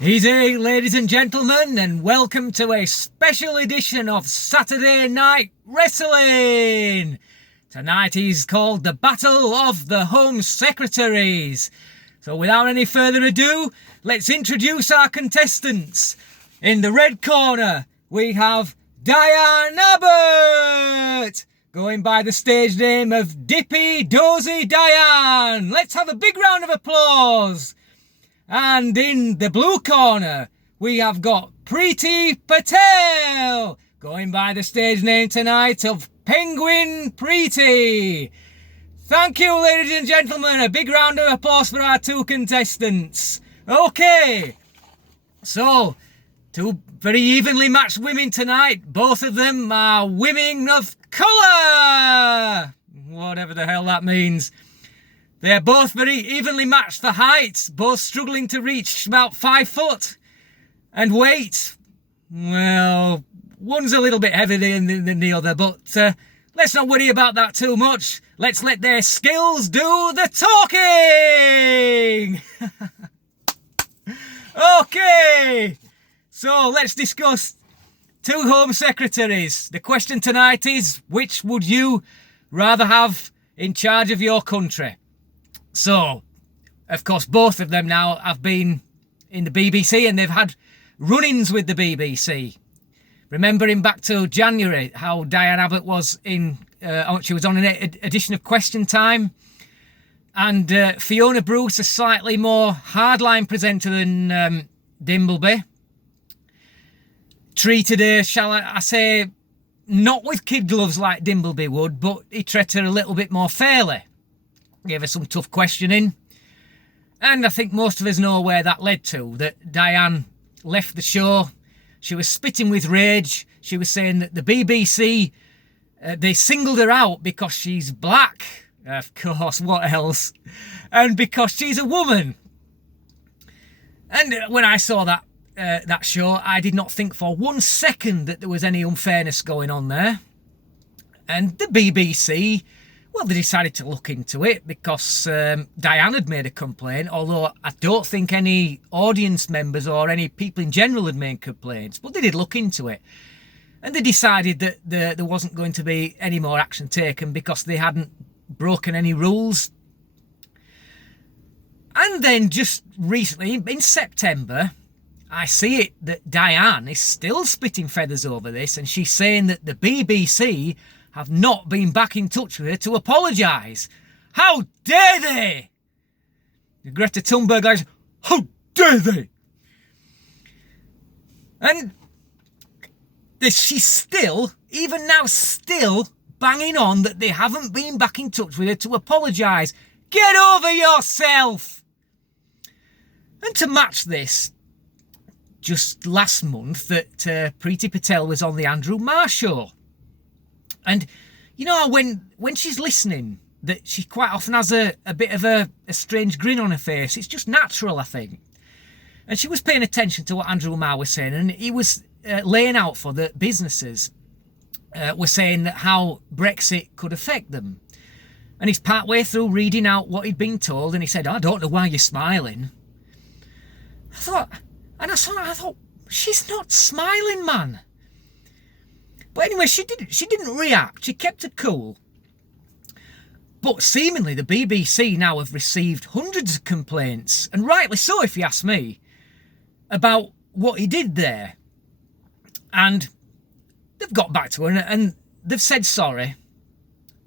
Easy, ladies and gentlemen, and welcome to a special edition of Saturday Night Wrestling. Tonight is called the Battle of the Home Secretaries. So without any further ado, let's introduce our contestants. In the red corner, we have Diane Abbott, going by the stage name of Dippy Dozy Diane. Let's have a big round of applause. And in the blue corner, we have got Preeti Patel, going by the stage name tonight of Penguin Preeti. Thank you, ladies and gentlemen. A big round of applause for our two contestants. Okay, so two very evenly matched women tonight. Both of them are women of colour, whatever the hell that means. They're both very evenly matched for height, both struggling to reach about 5 foot. And weight, well, one's a little bit heavier than the other, but let's not worry about that too much. Let's let their skills do the talking! Okay, so let's discuss two Home Secretaries. The question tonight is, which would you rather have in charge of your country? So, of course, both of them now have been in the BBC and they've had run-ins with the BBC. Remembering back to January, how Diane Abbott was she was on an edition of Question Time, and Fiona Bruce, a slightly more hardline presenter than Dimbleby, treated her, shall I say, not with kid gloves like Dimbleby would, but he treated her a little bit more fairly. Gave her some tough questioning, and I think most of us know where that led to, that Diane left the show. She was spitting with rage. She was saying that the BBC, they singled her out because she's black, of course, what else, and because she's a woman. And when I saw that show, I did not think for 1 second that there was any unfairness going on there. And the BBC, well, they decided to look into it because Diane had made a complaint, although I don't think any audience members or any people in general had made complaints, but they did look into it. And they decided that there wasn't going to be any more action taken because they hadn't broken any rules. And then just recently, in September, I see it that Diane is still spitting feathers over this, and she's saying that the BBC have not been back in touch with her to apologise. How dare they? Greta Thunberg goes, how dare they? And she's still, even now, still banging on that they haven't been back in touch with her to apologise. Get over yourself! And to match this, just last month that Preeti Patel was on the Andrew Marr show. And, you know, when she's listening, that she quite often has a bit of a strange grin on her face. It's just natural, I think. And she was paying attention to what Andrew Marr was saying, and he was laying out for the businesses, were saying that how Brexit could affect them. And he's partway through reading out what he'd been told, and he said, I don't know why you're smiling. I thought, she's not smiling, man. But anyway, she didn't react. She kept her cool. But seemingly the BBC now have received hundreds of complaints, and rightly so if you ask me, about what he did there. And they've got back to her and they've said sorry.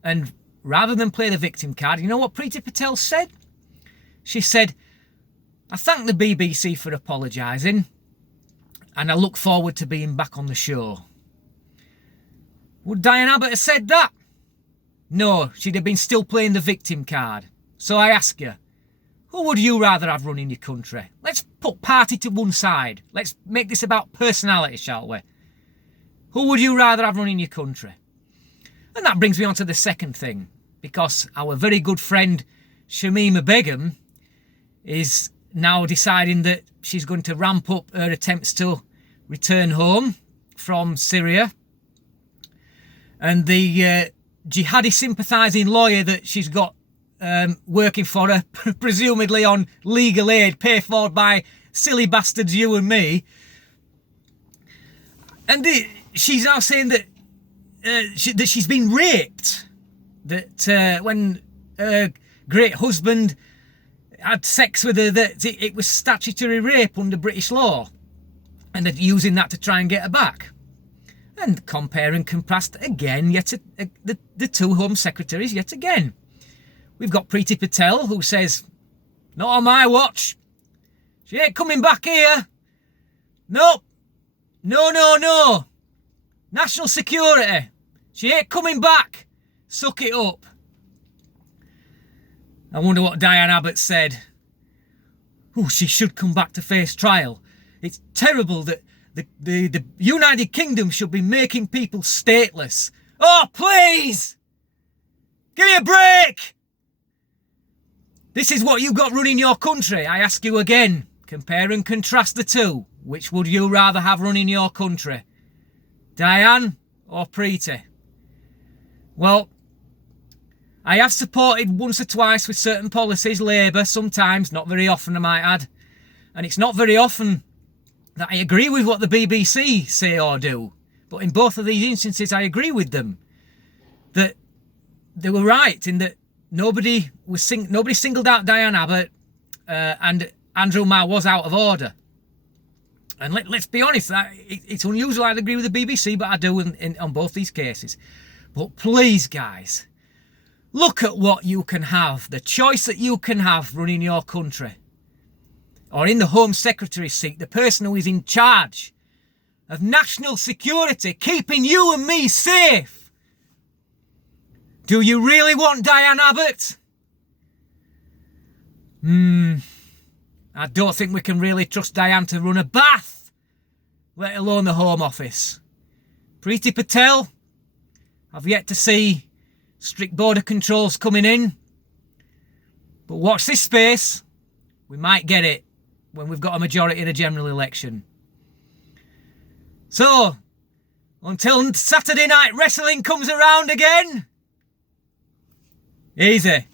And rather than play the victim card, you know what Preeti Patel said? She said, I thank the BBC for apologising, and I look forward to being back on the show. Would Diane Abbott have said that? No, she'd have been still playing the victim card. So I ask you, who would you rather have running your country? Let's put party to one side. Let's make this about personality, shall we? Who would you rather have running your country? And that brings me on to the second thing, because our very good friend Shamima Begum is now deciding that she's going to ramp up her attempts to return home from Syria. And the jihadi sympathising lawyer that she's got working for her, presumably on legal aid paid for by silly bastards you and me. And she's now saying that that she's been raped. That when her great husband had sex with her, that it was statutory rape under British law, and they're using that to try and get her back. And compare and contrast again, the two Home Secretaries yet again. We've got Priti Patel, who says, "Not on my watch. She ain't coming back here. Nope. No. National security. She ain't coming back. Suck it up." I wonder what Diane Abbott said. "Oh, she should come back to face trial. It's terrible that the United Kingdom should be making people stateless." Oh, please! Give me a break! This is what you've got running your country. I ask you again, compare and contrast the two. Which would you rather have running your country? Diane or Priti? Well, I have supported once or twice with certain policies, Labour, sometimes, not very often I might add. And it's not very often that I agree with what the BBC say or do. But in both of these instances, I agree with them. That they were right in that nobody singled out Diane Abbott and Andrew Marr was out of order. And let's be honest, it's unusual I'd agree with the BBC, but I do on both these cases. But please, guys, look at what you can have, the choice that you can have running your country. Or in the Home Secretary seat, the person who is in charge of national security, keeping you and me safe. Do you really want Diane Abbott? I don't think we can really trust Diane to run a bath, let alone the Home Office. Priti Patel, I've yet to see strict border controls coming in. But watch this space. We might get it when we've got a majority in a general election. So, until Saturday Night Wrestling comes around again, easy.